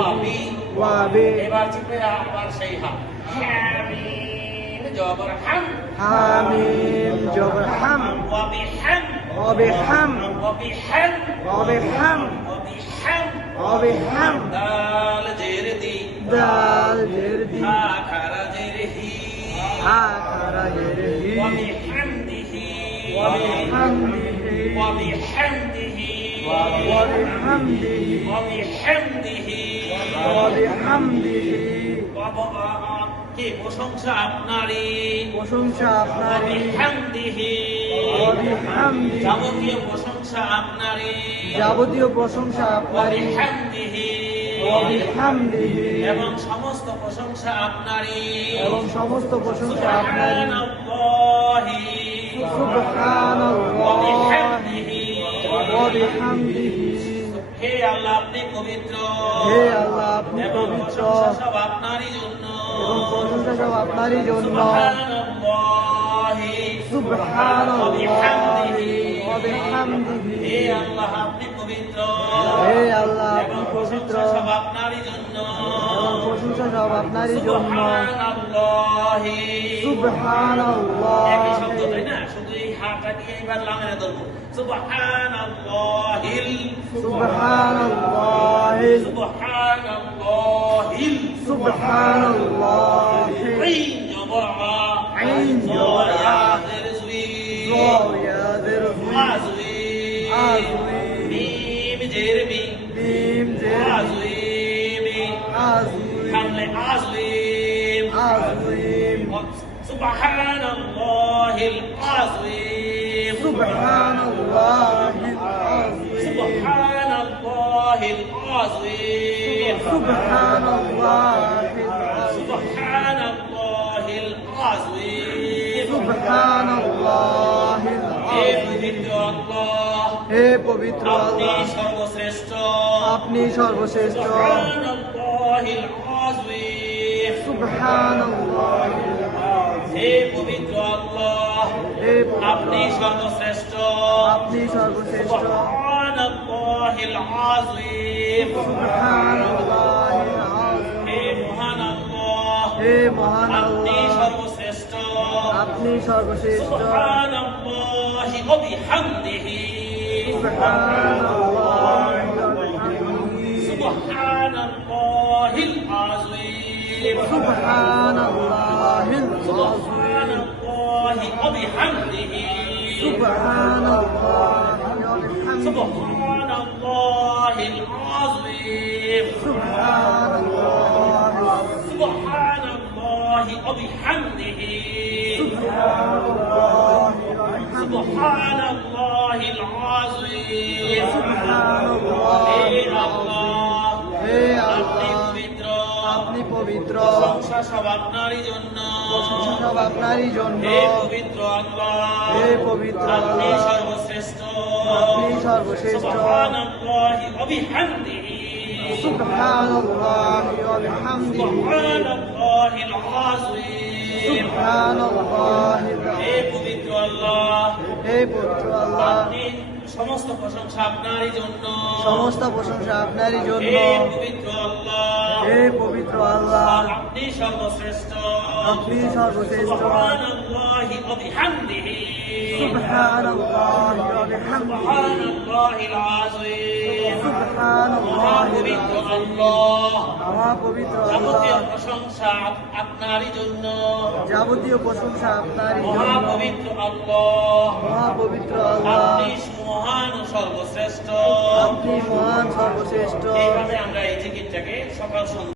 ওয়াবি এবার চিপে আবার সেই হা হামিম জবর হাম হামিম জবর হাম ওয়াবিহাম ওয়াবিহাম ওয়াবিহাম ওয়াবিহাম ওয়াবিহাম ওয়াবিহাম দাল জের দি দাল জের দি হা খারা জের হি হা খারা জের হি ওয়াবিহামদিহি ওয়াবিহামদিহি ওয়াবিহামদিহি ওয়াবিহামদিহি ওয়াবিহামদিহি ওয়াবিহামদিহি কে প্রশংসা আপনারই প্রশংসা আপনারই ওয়াবিহামদিহি ওয়াবিহামদিহি যাবতীয় প্রশংসা আপনারই যাবতীয় প্রশংসা আপনারই ওয়াবিহামদিহি ওয়াবিহামদিহি এবং সমস্ত প্রশংসা আপনারই এবং সমস্ত প্রশংসা আপনারই সুবহানাল্লাহি সুবহানাল্লাহ ওয়াবিহামদিহি ওয়াবিহামদিহি হে আল্লাহ আপনি পবিত্র হে আল্লাহ আপনি এবং পবিত্র প্রশংসা সব আপনারই জন্য এবং প্রশংসা সব আপনারই জন্য সুবহানাল্লাহি সুবহানাল্লাহি ওয়াবিহামদিহি হে আল্লাহ আপনি পবিত্র হে আল্লাহ আপনি এবং পবিত্র প্রশংসা সব আপনারই জন্য এবং প্রশংসা সব আপনারই জন্য সুবহানাল্লাহি সুবহানাল্লাহ একই শব্দ তাই না শুধু এই হাটা দিয়ে এবার লামেরা ধরবো সুবহানাল্লাহিল সুবহানাল্লাহি সুবহানাল্লাহিল সুবহানাল্লাহি আইন জবর আ আইন জবর আ জের জুই জয়া দের আজুই আজুই মিম জের মি মিম জের আজুই মি আজুই হামলে আজুই আজুইম সুবহানাল্লাহিল আযীম সুবহানাল্লাহিল আযীম সুবহানাল্লাহিল আযীম সুবহানাল্লাহিল আযীম সুবহানাল্লাহিল আযীম সুবহানাল্লাহিল হে আযীম পবিত্র আল্লাহ হে পবিত্র আপনি আল্লাহ সর্বশ্রেষ্ঠ আপনি সর্বশ্রেষ্ঠ সুবহানাল্লাহিল আযীম সুবহানাল্লাহিল হে পবিত্র আল্লাহ হে আপনি সর্বশ্রেষ্ঠ আপনি সর্বশ্রেষ্ঠ সুবহানাল্লাহিল আযীম সুবহানাল্লাহিল আযীম হে মহান আল্লাহ হে মহান আপনি আল্লাহ সর্বশ্রেষ্ঠ আপনি সর্বশ্রেষ্ঠ সুবহানাল্লাহি ওয়া বিহামদিহি সুবহানাল্লাহি ওয়া বিহামদিহি সুবহানাল্লাহিল আযীম সুবহানাল্লাহিল আযীম সুবহানাল্লাহি ওয়া বিহামদিহি সুবহানাল্লাহি ওয়া বিহামদিহি সুবহানাল্লাহিল আযীম সুবহানাল্লাহি সুবহানাল্লাহি ওয়া বিহামদিহি সুবহানাল্লাহি ওয়া বিহামদিহি সুবহানাল্লাহিল আযীম সুবহানাল্লাহ হে আল্লাহ হে আপনি আল্লাহ পবিত্র আপনি পবিত্র প্রশংসা সব আপনারই জন্য প্রশংসা সব আপনারই জন্য হে পবিত্র আল্লাহ হে পবিত্র আপনি আল্লাহ সর্বশ্রেষ্ঠ আপনি সর্বশ্রেষ্ঠ সুবহানাল্লাহি ওয়া বিহামদিহি সুবহানাল্লাহি ওয়া বিহামদিহি সুবহানাল্লাহিল আযীম সুবহানাল্লাহিল হে পবিত্র আল্লাহ হে পবিত্র আল্লাহ আপনি সমস্ত প্রশংসা আপনারই জন্য সমস্ত প্রশংসা আপনারই জন্য হে পবিত্র আল্লাহ হে পবিত্র আল্লাহ আপনি সর্বশ্রেষ্ঠ আপনি সর্বশ্রেষ্ঠ সুবহানাল্লাহি ওয়া বিহামদিহি সুবহানাল্লাহি ওয়া বিহামদিহি সুবহানাল্লাহিল আযীম সুবহানাল্লাহি পবিত্র আল্লাহ মহাপবিত্র যাবতীয় আল্লাহ প্রশংসা আপনারই জন্য যাবতীয় প্রশংসা আপনারই জন্য মহাপবিত্র আল্লাহ মহাপবিত্র আল্লাহ আপনি সুমহান ও সর্বশ্রেষ্ঠ আপনি মহান সর্বশ্রেষ্ঠ এইভাবে আমরা এই জিকিরটাকে সকাল সন্ধ্যা